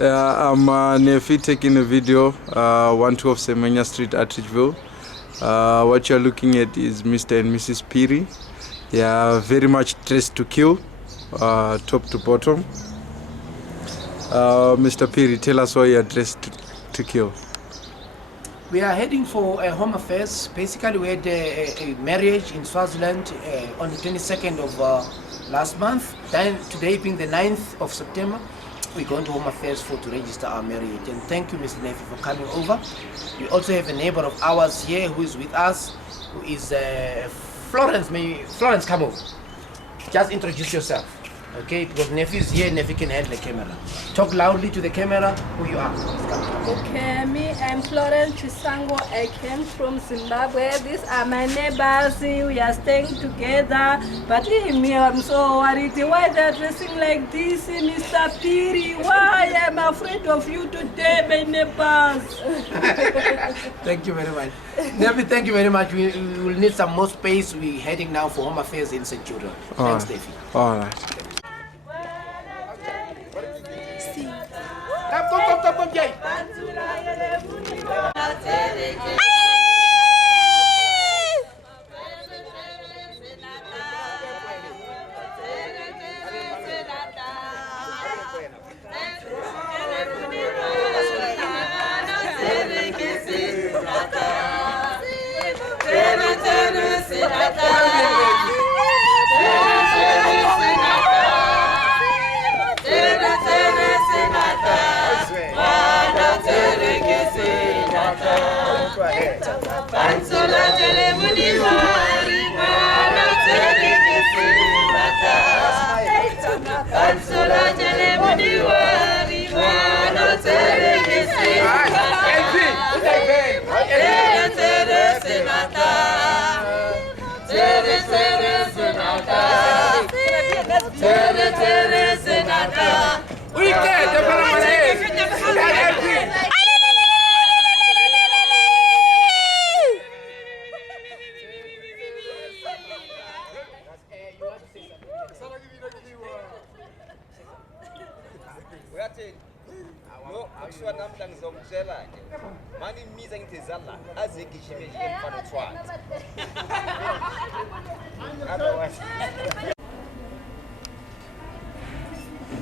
I'm Nefi taking a video, 1-2 of Semenya Street at Ridgeville. What you're looking at is Mr. and Mrs. Phiri. They are very much dressed to kill, top to bottom. Mr. Phiri, tell us why you're dressed to kill. We are heading for Home Affairs. Basically, we had a marriage in Swaziland on the 22nd of last month. Then today being the 9th of September, we're going to Home Affairs to register our marriage. And thank you, Mr. Nefi, for coming over. We also have a neighbor of ours here who is with us, who is Florence. Florence, come over. Just introduce yourself, okay? Because Nefi is here, Nefi can handle the camera. Talk loudly to the camera who you are. Okay, I'm Florence Chisango. I came from Zimbabwe. These are my neighbors. We are staying together. But I'm so worried. Why they're dressing like this, Mr. Phiri? Why I'm afraid of you today, my neighbors? Thank you very much. Nefi, thank you very much. We will need some more space. We're heading now for Home Affairs in St. Jude. Thanks, Nefi. All right. Come, Jay.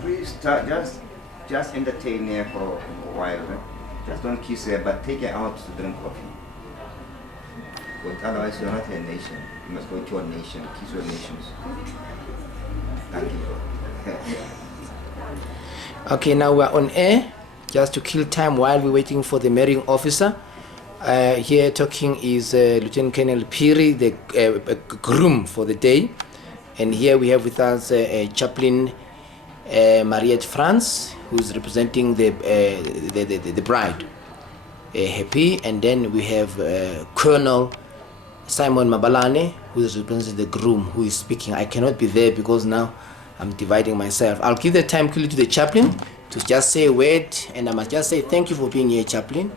Please start, just entertain her for a while. Just don't kiss her, but take her out to drink coffee. But otherwise, you're not a nation. You must go to your nation, kiss your nations. Thank you. Okay, now we're on air, just to kill time while we're waiting for the marrying officer. Here talking is Lieutenant Colonel Phiri, the groom for the day. And here we have with us Chaplain Mariette France, who's representing the bride, Happy. And then we have Colonel Simon Mabalane, who is representing the groom, who is speaking. I cannot be there because now I'm dividing myself. I'll give the time quickly to the chaplain to just say a word, and I must just say thank you for being here, chaplain.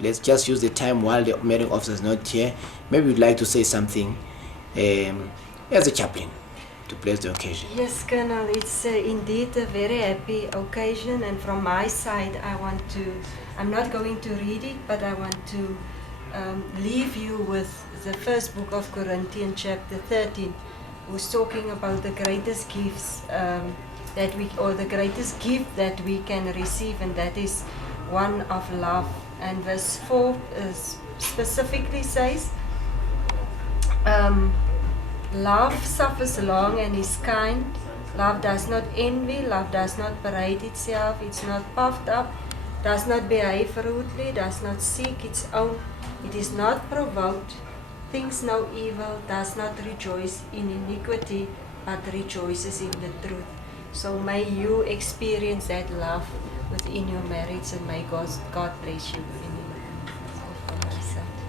Let's just use the time while the marrying officer is not here. Maybe you'd like to say something as a chaplain to bless the occasion. Yes, Colonel, it's indeed a very happy occasion, and from my side I'm not going to read it, but I want to leave you with the first book of Corinthians chapter 13, who's talking about the greatest gifts the greatest gift that we can receive, and that is one of love. And verse 4 specifically says, love suffers long and is kind. Love does not envy. Love does not parade itself. It's not puffed up. Does not behave rudely. Does not seek its own. It is not provoked. Thinks no evil. Does not rejoice in iniquity, but rejoices in the truth. So may you experience that love within your marriage, and may God bless you.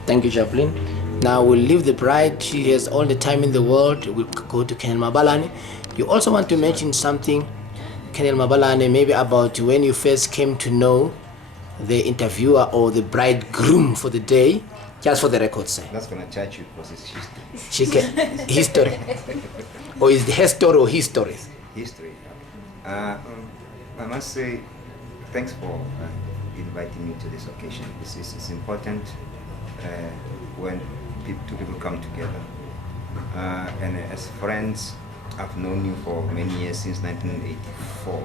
Thank you, Chaplain. Now we'll leave the bride. She has all the time in the world. We'll go to Colonel Mabalane. You also want to mention something, Colonel Mabalane, maybe about when you first came to know the interviewer or the bridegroom for the day, just for the record, sir. That's going to charge you because it's history. History. Or is it her story or his story? History. I must say, thanks for inviting me to this occasion. It's important when two people come together. And as friends, I've known you for many years, since 1984,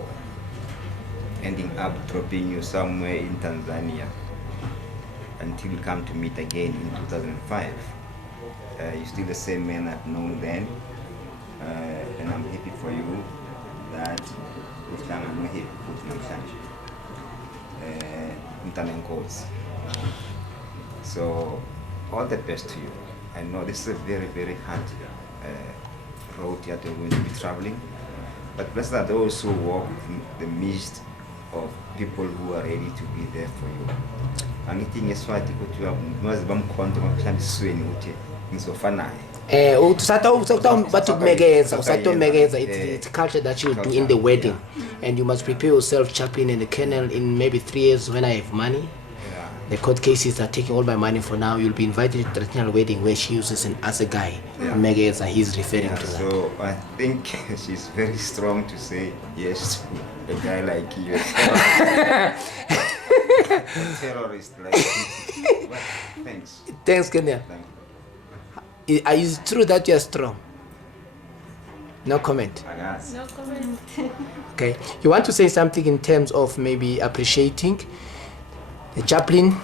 ending up dropping you somewhere in Tanzania until we come to meet again in 2005. You're still the same man I've known then, and I'm happy for you that so all the best to you. I know this is a very, very hard road that you're going to be traveling, but blessed are those who walk in the midst of people who are ready to be there for you. Anything is what you have it's a culture that you do in the wedding, and you must prepare yourself, chaplain and the colonel, in maybe 3 years when I have money. The court cases are taking all my money for now. You'll be invited to the traditional wedding where she uses an as a guy. Megeza, he's referring to that. So I think she's very strong to say yes to a guy like you. A terrorist like you. Well, thanks. Thanks, Kenya. Is it true that you're strong? No comment. No comment. Okay. You want to say something in terms of maybe appreciating the chaplain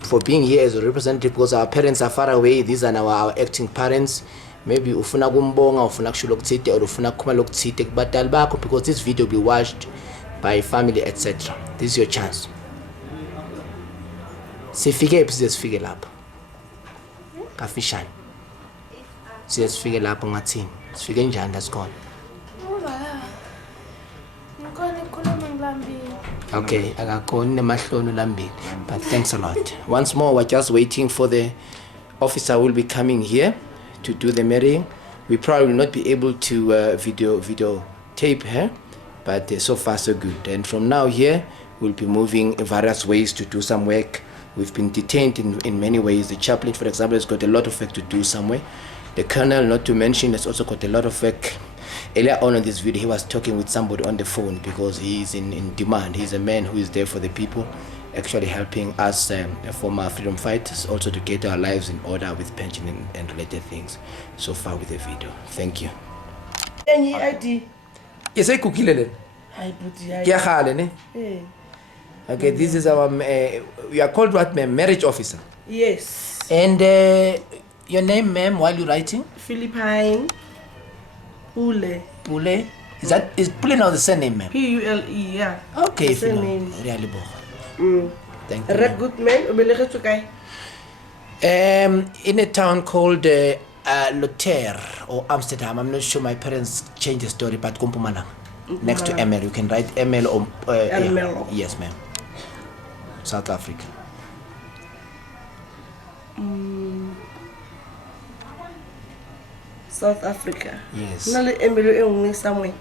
for being here as a representative, because our parents are far away. These are now our acting parents. Maybe ufuna kumbonga, ufuna kusho lokuthide, or ufuna kukhuluma lokuthide kubadala bakho, because this video will be watched by family, etc. This is your chance. Sifike phi sifike lapha. Kafishane. Sifike lapha ngathini. Sifike njani lasikona. Okay, but thanks a lot. Once more, we're just waiting for the officer who will be coming here to do the marrying. We probably will not be able to video tape her, but so far so good. And from now here, we'll be moving in various ways to do some work. We've been detained in many ways. The chaplain, for example, has got a lot of work to do somewhere. The colonel, not to mention, has also got a lot of work. Earlier on in this video, he was talking with somebody on the phone because he is in demand. He's a man who is there for the people, actually helping us former freedom fighters also to get our lives in order with pension and related things. So far with the video. Thank you. Any ID? Yes, I cook it. Okay, this is our, we are called what, ma'am? Marriage officer. Yes. And your name, ma'am, while you're writing? Philippine Pule. Pule? Is Pule now the surname, ma'am? Pule, yeah. Okay, surname. Really, thank you. Goodman, in a town called Lothair or Amsterdam. I'm not sure my parents changed the story, but Kumpumalang. Next to ML, you can write ML or ML. Yes, ma'am. South Africa. South Africa. Yes. Another MLO somewhere.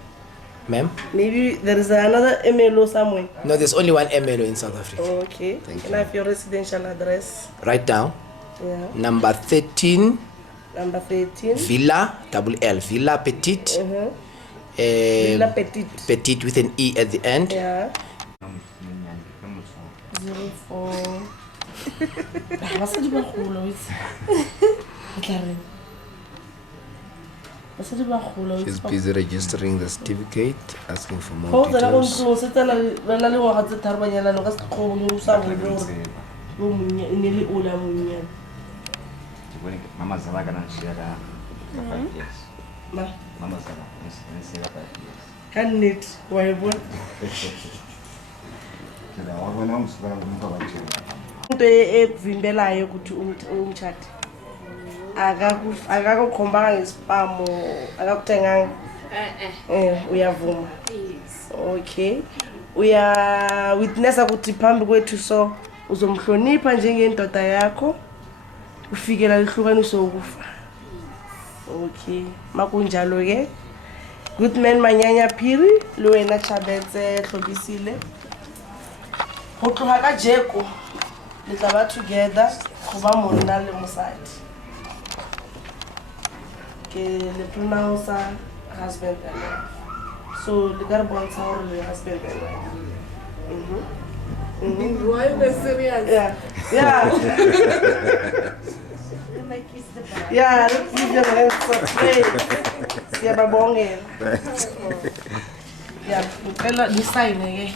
Ma'am? Maybe there is another MLO somewhere. No, there's only one MLO in South Africa. Okay. Can I have your residential address? Write down. Yeah. Number 13. Number 13. Villa, double L. Villa Petite. Villa Petite. Petite with an E at the end. Yeah. 04. She's busy registering the certificate, asking for more details. Akakukhomba ngesipamo akakuthenganga uyavuma okay uya witnessa ukuthi phambi kwethu so uzomhlonipha njengendoda yakho ufikela lihlukaniso ukufa okay makunjalo ke Goodman Manyanya Phiri le wena Tsabedze Hlob'sile go tloga ka jeko le tla ba together go ba monna le mosadi que le pronounce husband and wife. So the guy wants our husband and wife. Why are you serious? Yeah. Yeah. Yeah, let's give them hands of praise. Siyababongela. Yeah, ngicela design ke.